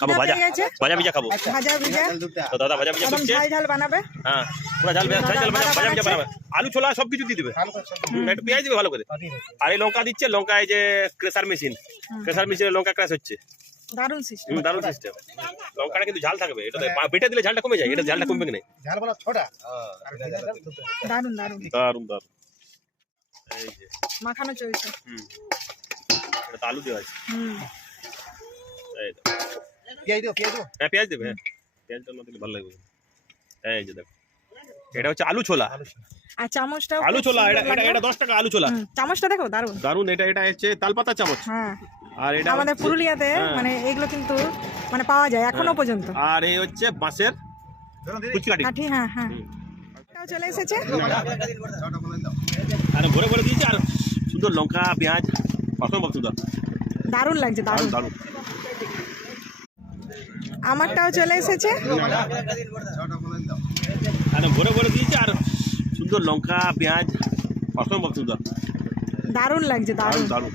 খাবো ভাজা ভাজা ভিজা খাবো। ভাজা ভিজা তো দাদা ভাজা ভিজা করছে। ঝাল ঝাল বানাবে। হ্যাঁ পুরো ঝাল ভাজা ভিজা বানাবে। আলু ছোলা সব কিছু দিয়ে দেবে, একটু পেঁয়াজ দিবে ভালো করে। আর এই লঙ্কা দিচ্ছে, লঙ্কা এই যে ক্রেশার মেশিন লঙ্কা ক্র্যাশ হচ্ছে। দারুণ সিস্টেম। দারুণ সিস্টেম। লঙ্কাটা কিন্তু ঝাল থাকবে, এটা বেটে দিলে ঝালটা কমে যায়, এটা ঝালটা কমবে কি না। দারুণ দারুণ দারুণ দারুণ। এই যে মাখানো চলছে। এটা তো আলু দেওয়া আছে। এই পেঁয়াজ দেবো হ্যাঁ পেঁয়াজ দেবে, হ্যাঁ পেঁয়াজটা না দিলে ভালো লাগবে। এই যে দেখো এটা হচ্ছে আলু ছোলা। আর চামচটাও আলু ছোলা, এটা 10 টাকা আলু ছোলা। চামচটা দেখো দারুণ দারুণ। এটা হচ্ছে তালপাতা চামচ। হ্যাঁ আর এটা আমাদের পুরুলিয়াতে মানে এগুলো কিন্তু মানে পাওয়া যায় এখনো পর্যন্ত। আর এই হচ্ছে বাঁশের কুচকাটি কাঠি। হ্যাঁ হ্যাঁ এটাও চলে এসেছে। আর ভরে ভরে দিয়েছে, আর সুন্দর লঙ্কা পেঁয়াজ অসম্ভব সুন্দর। দারুণ লাগছে দারুণ। দারুণ। আমারটাও চলে এসেছে। আর ভরে ভরে দিয়েছে, আর সুন্দর লঙ্কা পেঁয়াজ অসম্ভব সুন্দর। দারুণ লাগছে দারুণ দারুণ।